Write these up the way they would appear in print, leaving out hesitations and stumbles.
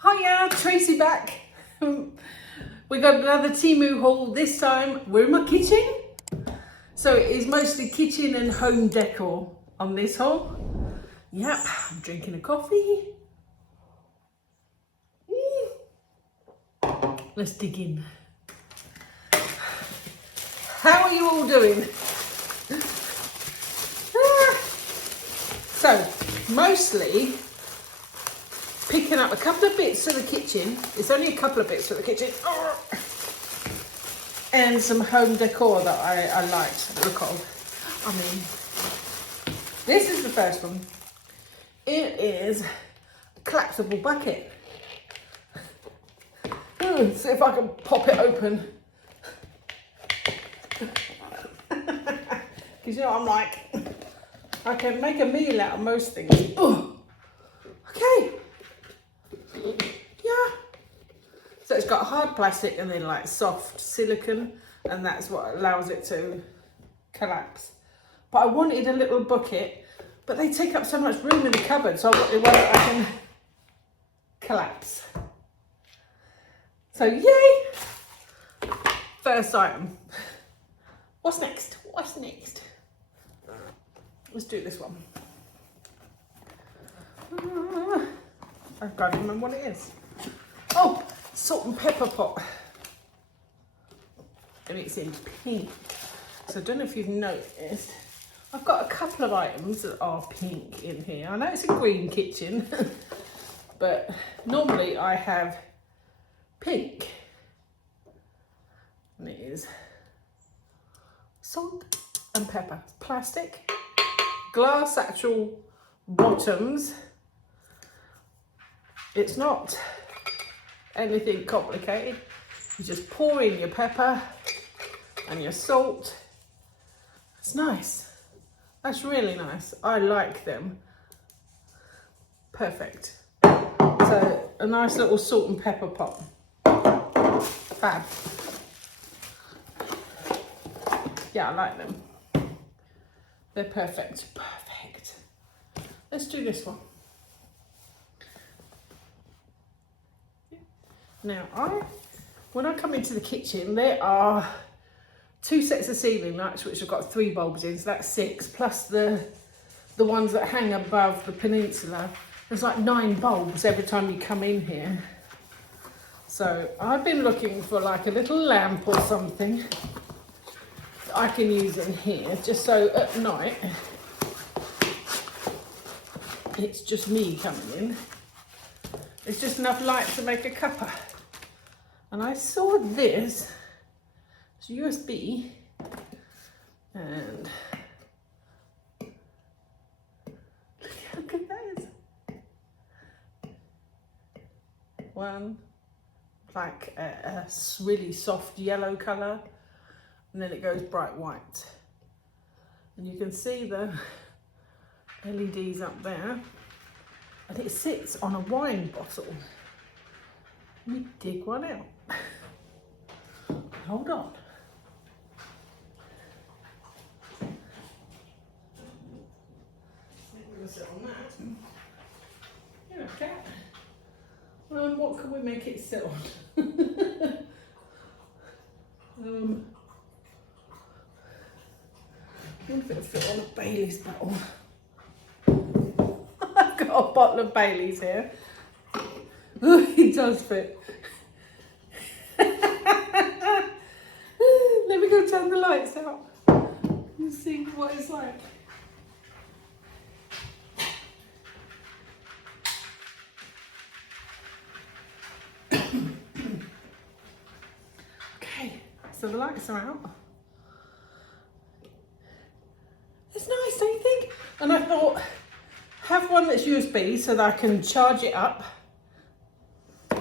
Hiya, Tracy back. We got another Temu haul. This time we're in my kitchen. So it is mostly kitchen and home decor on this haul. Yep, I'm drinking a coffee. Let's dig in. How are you all doing? So, mostly picking up a couple of bits for the kitchen. It's only a couple of bits for the kitchen. And some home decor that I liked the look of. I mean, this is the first one. It is a collapsible bucket. See if I can pop it open. Because you know I'm like, I can make a meal out of most things. Okay. Yeah. So it's got hard plastic and then like soft silicone, and that's what allows it to collapse. But I wanted a little bucket, but they take up so much room in the cupboard, so I wanted one that I can collapse. So yay! First item. What's next? What's next? Let's do this one. I can't remember what it is. Oh, salt and pepper pot. And it's in pink. So I don't know if you've noticed. I've got a couple of items that are pink in here. I know it's a green kitchen, but normally I have pink. And it is salt and pepper. Plastic, glass actual bottoms. It's not anything complicated. You just pour in your pepper and your salt. It's nice. That's really nice. I like them. Perfect. So a nice little salt and pepper pot. Fab. Yeah, I like them. They're perfect. Perfect. Let's do this one. Now, when I come into the kitchen, there are 2 sets of ceiling lights, which have got 3 bulbs in, so that's 6, plus the ones that hang above the peninsula. There's like 9 bulbs every time you come in here. So I've been looking for like a little lamp or something that I can use in here, just so at night it's just me coming in. It's just enough light to make a cuppa. And I saw this, it's USB, and look at those. One, like a really soft yellow colour, and then it goes bright white. And you can see the LEDs up there, and it sits on a wine bottle. Let me dig one out. Hold on. Sit on that. You know, cat. What can we make it sit on? What if it'll fit on a Bailey's bottle? I've got a bottle of Bailey's here. It does fit. Let me go turn the lights out and see what it's like. Okay, so the lights are out. It's nice, don't you think? And I thought, have one that's USB so that I can charge it up,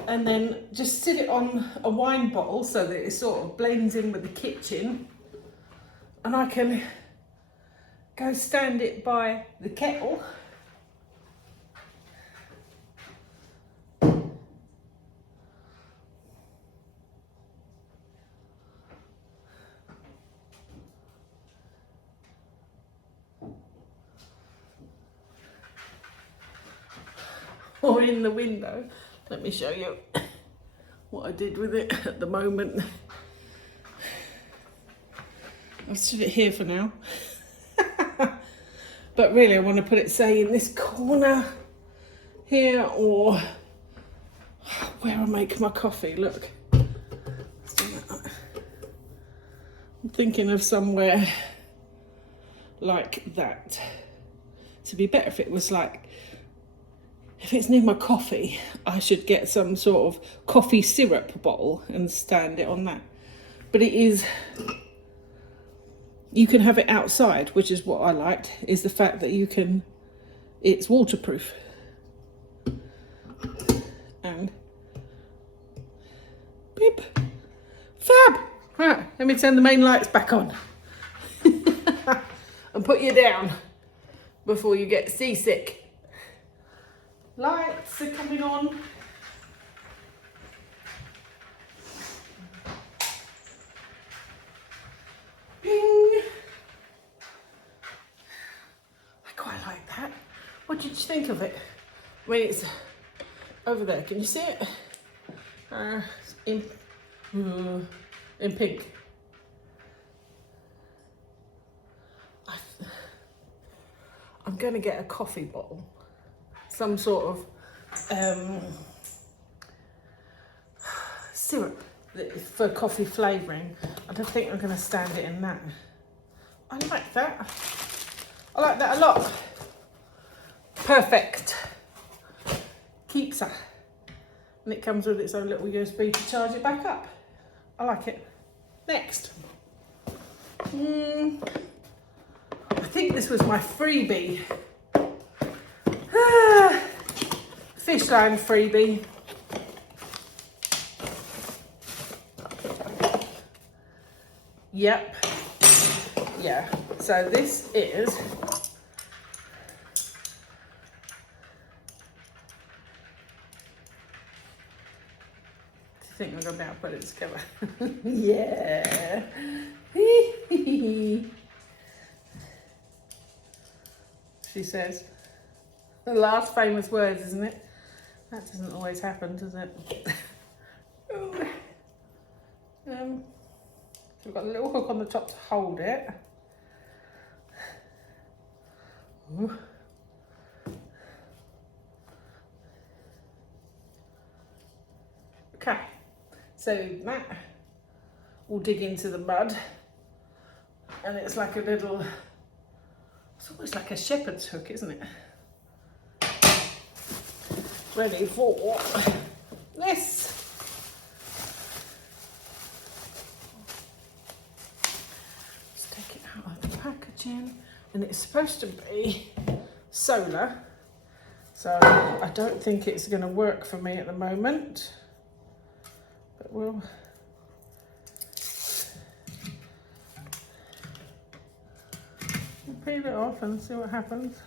and then just sit it on a wine bottle so that it sort of blends in with the kitchen, and I can go stand it by the kettle. Or in the window. Let me show you what I did with it at the moment. I'll sit it here for now. But really I want to put it, say, in this corner here, or where I make my coffee. Look. I'm thinking of somewhere like that. To be better if it was like, if it's near my coffee, I should get some sort of coffee syrup bottle and stand it on that. But it is, you can have it outside, which is what I liked, is the fact that you can, it's waterproof. And beep, fab. Right, let me turn the main lights back on and put you down before you get seasick. Lights are coming on. Bing. I quite like that. What did you think of it? I mean, it's over there. Can you see it? In pink. I'm going to get a coffee bottle. Some sort of syrup for coffee flavouring. I don't think I'm going to stand it in that. I like that. I like that a lot. Perfect. Keeps her. And it comes with its own little USB to charge it back up. I like it. Next. I think this was my freebie. Fish line freebie. Yep. Yeah. So this is I think we're going to be able to put it together. Yeah. She says. The last famous words, isn't it? That doesn't always happen, does it? So we've got a little hook on the top to hold it. Ooh. Okay, so that will dig into the mud, and it's like a little, it's almost like a shepherd's hook, isn't it? Ready for this. Let's take it out of the packaging, and it's supposed to be solar, so I don't think it's going to work for me at the moment. But we'll peel it off and see what happens.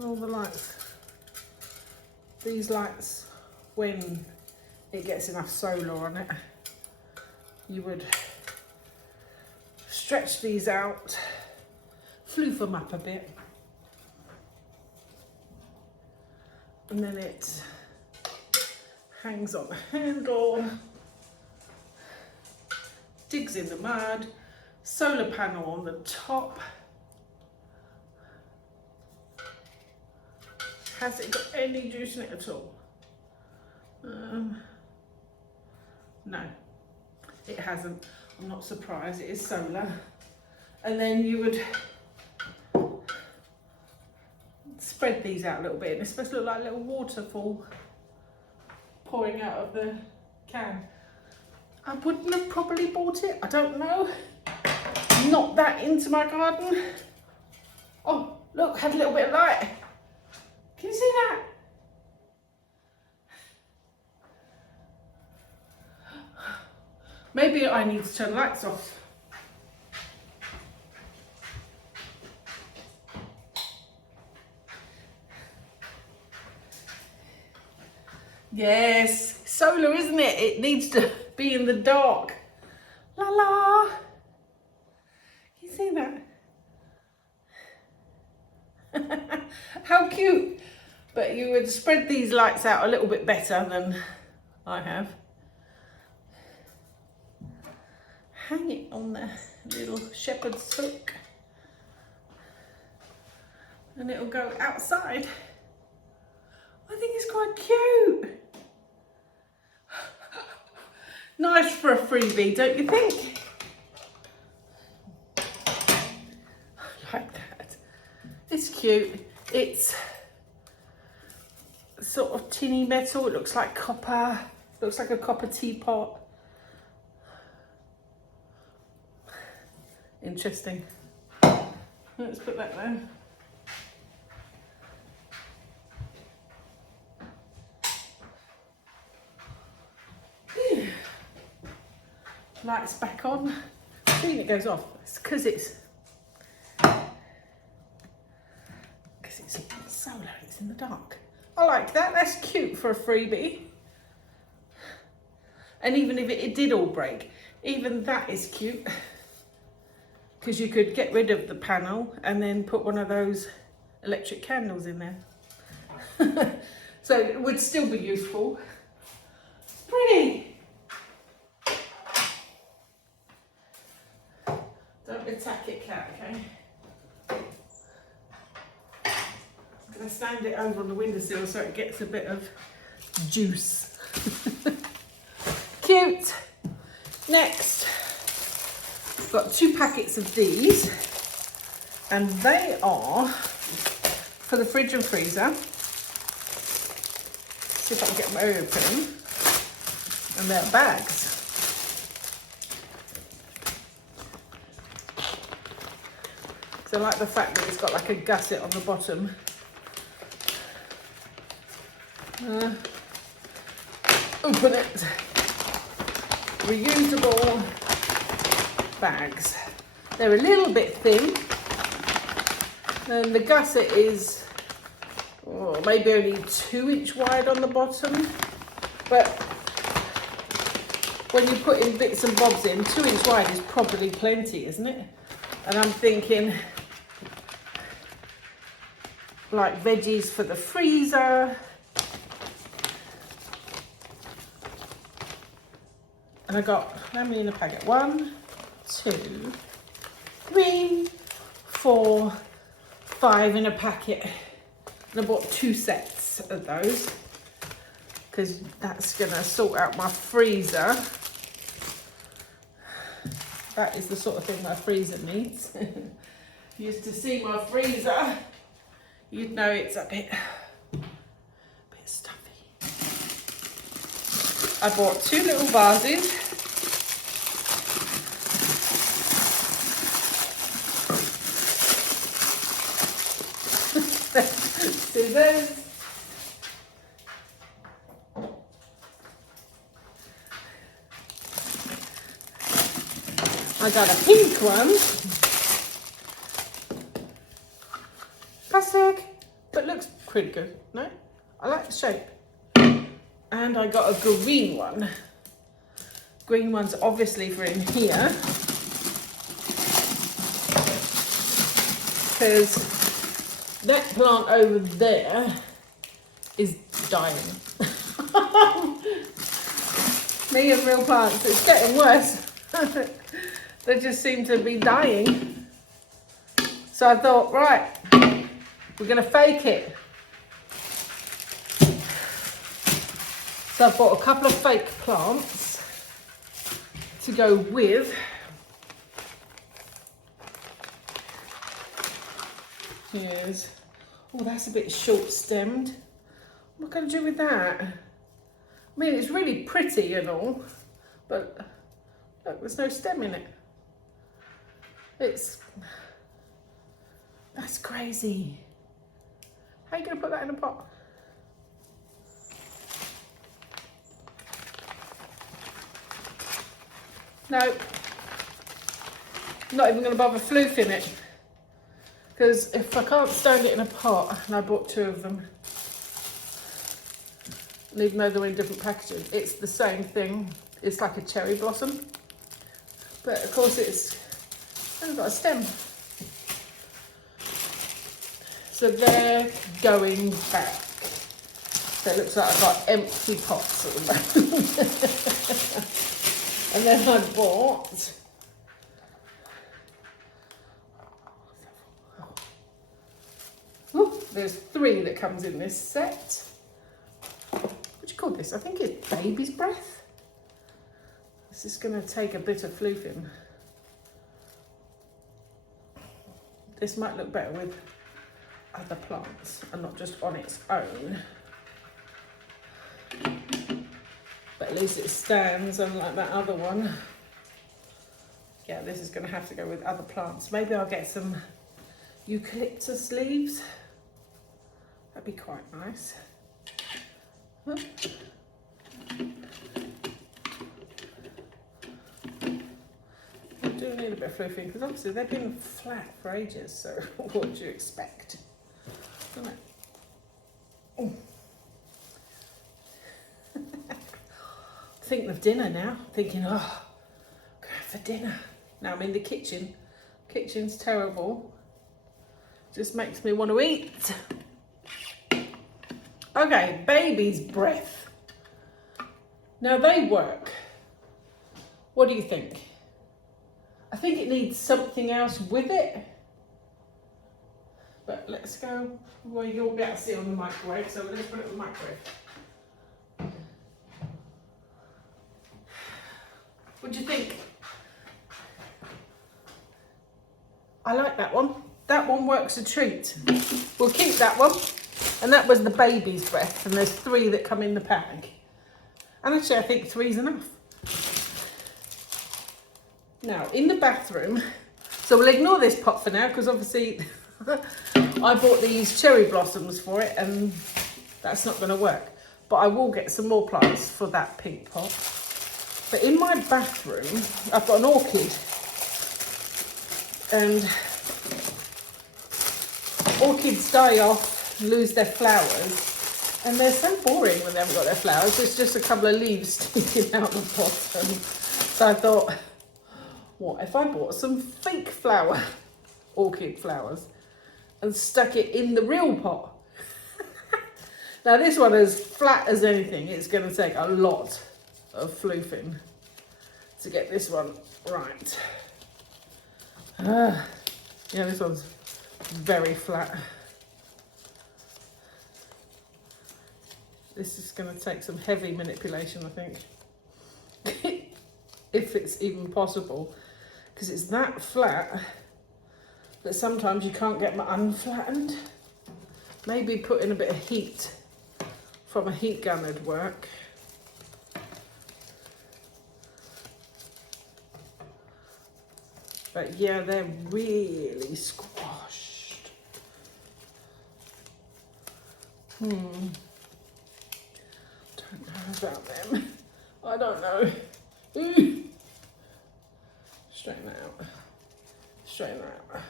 All the lights. These lights, when it gets enough solar on it, you would stretch these out, floof them up a bit, and then it hangs on the handle, digs in the mud, solar panel on the top. Has it got any juice in it at all? No, it hasn't. I'm not surprised, it is solar. And then you would spread these out a little bit, and it's supposed to look like a little waterfall pouring out of the can. I wouldn't have probably bought it, I don't know. Not that into my garden. Oh, look, had a little bit of light. Can you see that? Maybe I need to turn the lights off. Yes, solar, isn't it? It needs to be in the dark. La la. Can you see that? How cute. But you would spread these lights out a little bit better than I have. Hang it on the little shepherd's hook. And it'll go outside. I think it's quite cute. Nice for a freebie, don't you think? I like that. It's cute. It's sort of tinny metal. It looks like copper. Looks like a copper teapot. Interesting. Let's put that there. Lights back on. I think it goes off. It's because it's solar. It's in the dark. I like that. That's cute for a freebie. And even if it did all break, even that is cute, because you could get rid of the panel and then put one of those electric candles in there. So it would still be useful. It's pretty. Don't attack it, cat, okay? I'm going to stand it over on the windowsill so it gets a bit of juice. Cute. Next, I've got 2 packets of these, and they are for the fridge and freezer. See if I can get them open. And they're bags. So I like the fact that it's got like a gusset on the bottom. Open it. Reusable bags. They're a little bit thin. And the gusset is maybe only 2-inch wide on the bottom. But when you put in bits and bobs in, 2-inch wide is probably plenty, isn't it? And I'm thinking, like veggies for the freezer. And I got, how many in a packet? 1, 2, 3, 4, 5 in a packet. And I bought 2 sets of those, because that's gonna sort out my freezer. That is the sort of thing my freezer needs. If you used to see my freezer, you'd know it's a bit stuffy. I bought 2 little vases. Scissors. I got a pink one. Plastic, but looks pretty good, no? I like the shape. And I got a green one. Green one's obviously for in here, because that plant over there is dying. Me and real plants, it's getting worse. They just seem to be dying. So I thought, right, we're gonna fake it. So I've bought a couple of fake plants to go with. Here's, oh, that's a bit short stemmed. What am I gonna do with that? I mean, it's really pretty and all, but look, there's no stem in it. That's crazy. How are you gonna put that in a pot? No, not even gonna bother floofing it. Because if I can't stand it in a pot, and I bought 2 of them, and even though they're in different packages, it's the same thing. It's like a cherry blossom, but of course it's hasn't got a stem. So they're going back. So it looks like I've got empty pots at the moment. And then I bought there's 3 that comes in this set. What do you call this? I think it's baby's breath. This is going to take a bit of floofing. This might look better with other plants and not just on its own. But at least it stands, unlike that other one. Yeah, this is going to have to go with other plants. Maybe I'll get some eucalyptus leaves. That'd be quite nice. I do need a bit of floofing because obviously they've been flat for ages, so what do you expect? Thinking of dinner now, thinking, oh, going for dinner. Now I'm in the kitchen. Kitchen's terrible. Just makes me want to eat. Okay, baby's breath. Now they work. What do you think? I think it needs something else with it. But let's go, well, you'll be able to see it on the microwave, so let's put it in the microwave. What do you think? I like that one. That one works a treat. We'll keep that one. And that was the baby's breath, and there's 3 that come in the bag. And actually I think 3's enough. Now, in the bathroom, so we'll ignore this pot for now, because obviously I bought these cherry blossoms for it, and that's not going to work. But I will get some more plants for that pink pot. But in my bathroom, I've got an orchid, and orchids die off, lose their flowers, and they're so boring when they haven't got their flowers. It's just a couple of leaves sticking out the bottom. So I thought, what if I bought some fake flower, orchid flowers, and stuck it in the real pot? Now this one is flat as anything. It's going to take a lot of floofing to get this one right. Yeah, this one's very flat. This is going to take some heavy manipulation, I think. If it's even possible, because it's that flat that sometimes you can't get them unflattened. Maybe put in a bit of heat from a heat gun would work. But yeah, they're really squashed. Don't know about them. I don't know. Straighten that out. Straighten that out.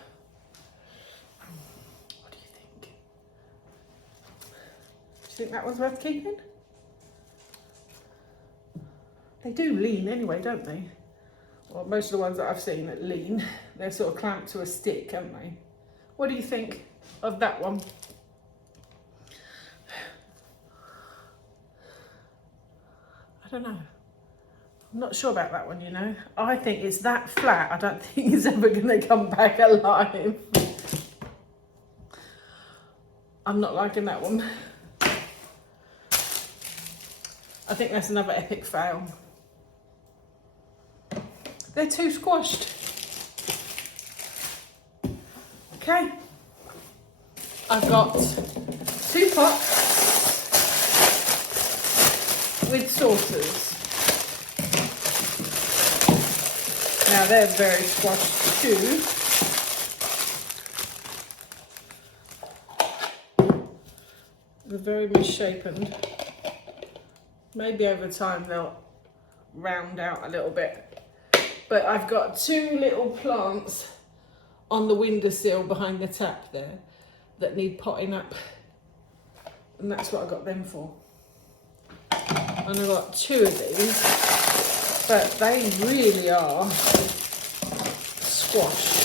What do you think? Do you think that one's worth keeping? They do lean anyway, don't they? Well, most of the ones that I've seen that lean, they're sort of clamped to a stick, aren't they? What do you think of that one? I don't know. I'm not sure about that one, you know. I think it's that flat, I don't think it's ever going to come back alive. I'm not liking that one. I think that's another epic fail. They're too squashed. Okay. I've got 2 pots with saucers. Now they're very squashed too. They're very misshapen. Maybe over time they'll round out a little bit. But I've got 2 little plants on the windowsill behind the tap there that need potting up. And that's what I got them for. And I've got 2 of these, but they really are squashed.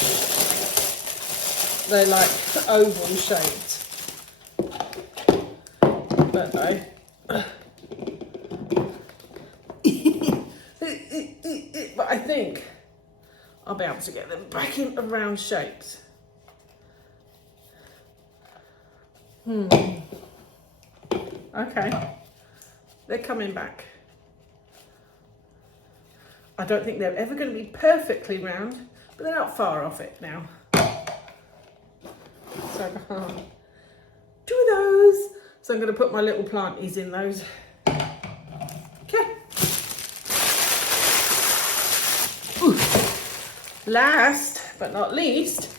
they're like oval shaped, but they but I think I'll be able to get them back into round shapes. Okay, they're coming back. I don't think they're ever going to be perfectly round, but they're not far off it now. So I can't do those. So I'm going to put my little planties in those. Okay. Ooh. Last but not least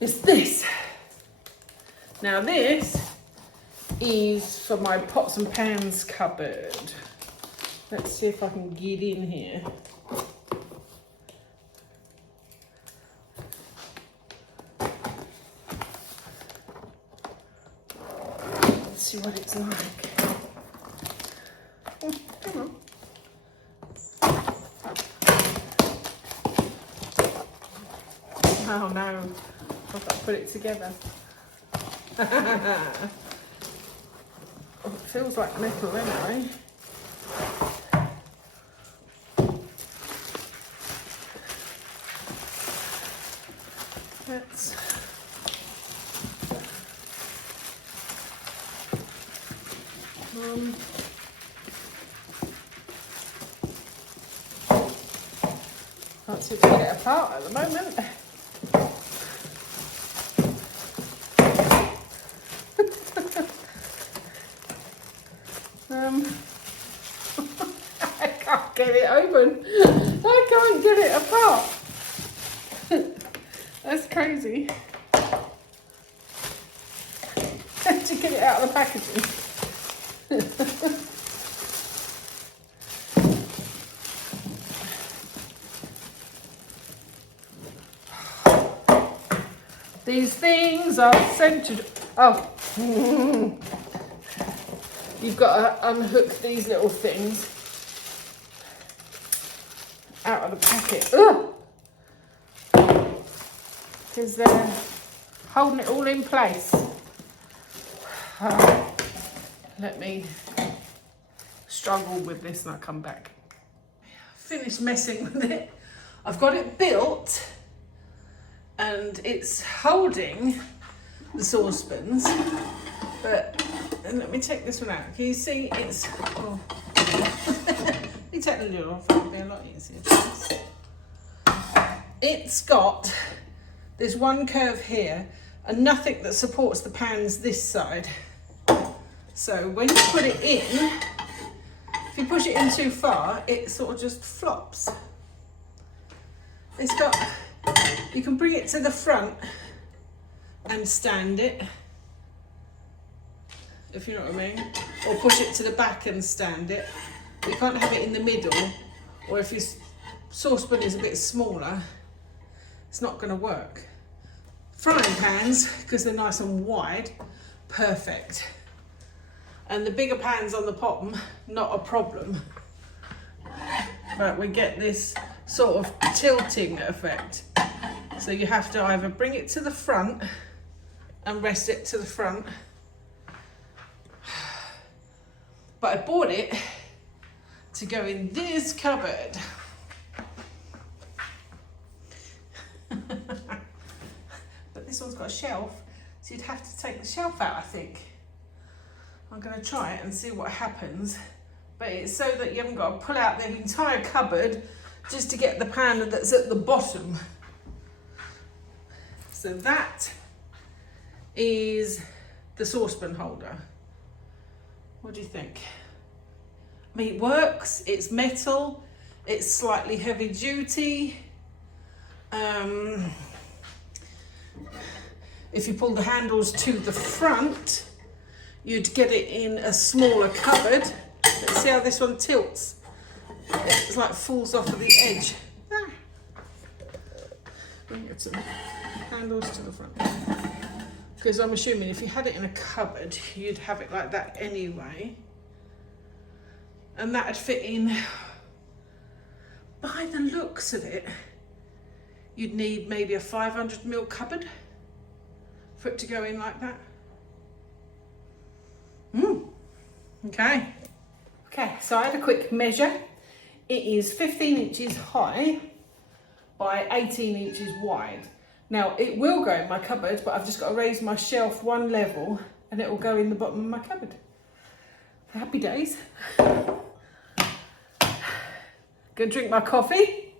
is this. Now this is for my pots and pans cupboard. Let's see if I can get in here. Let's see what it's like. Oh, come on. Oh no, I've got to put it together. Oh, it feels like metal anyway. Let's can't seem to get it apart at the moment. I can't get it open. I can't get it apart. That's crazy. How'd you get it out of the packaging? These things are centered. Oh. You've got to unhook these little things out of the packet. Because they're holding it all in place. Let me struggle with this and I'll come back. Finished messing with it. I've got it built and it's holding the saucepans, but and let me take this one out. Can you see it's, oh. You take the lid off, it'll be a lot easier. It's got this one curve here and nothing that supports the pans this side. So when you put it in, if you push it in too far, it sort of just flops. It's got, you can bring it to the front and stand it, if you know what I mean, or push it to the back and stand it. You can't have it in the middle, or if your saucepan is a bit smaller, it's not going to work. Frying pans, because they're nice and wide, perfect. And the bigger pans on the bottom, not a problem. But we get this sort of tilting effect. So you have to either bring it to the front and rest it to the front. But I bought it to go in this cupboard. But this one's got a shelf, so you'd have to take the shelf out, I think. I'm going to try it and see what happens. But it's so that you haven't got to pull out the entire cupboard just to get the pan that's at the bottom. So that is the saucepan holder. What do you think? I mean, it works, it's metal, it's slightly heavy duty. If you pull the handles to the front, you'd get it in a smaller cupboard. Let's see how this one tilts. It's like falls off of the edge. Bring it some handles to the front. Because I'm assuming if you had it in a cupboard, you'd have it like that anyway. And that'd fit in. By the looks of it, you'd need maybe a 500 ml cupboard for it to go in like that. Okay. Okay, so I had a quick measure. It is 15 inches high by 18 inches wide. Now it will go in my cupboard, but I've just got to raise my shelf one level and it will go in the bottom of my cupboard. Happy days. Gonna drink my coffee.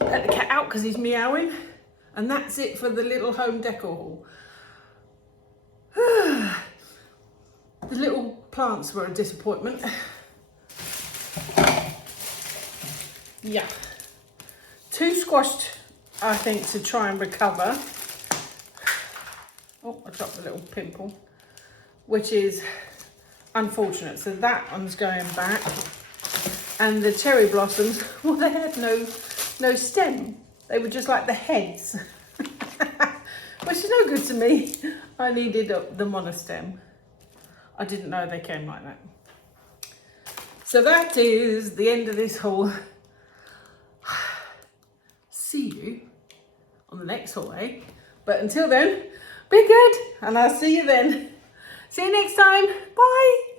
Let the cat out because he's meowing. And that's it for the little home decor haul. The little plants were a disappointment. Yeah. Too squashed, I think, to try and recover. Oh, I dropped a little pimple, which is unfortunate. So that one's going back. And the cherry blossoms, well, they had no stem. They were just like the heads, which is no good to me. I needed them on a stem. I didn't know they came like that. So that is the end of this haul. See you on the next haul, eh? But until then, be good, and I'll see you then. See you next time. Bye.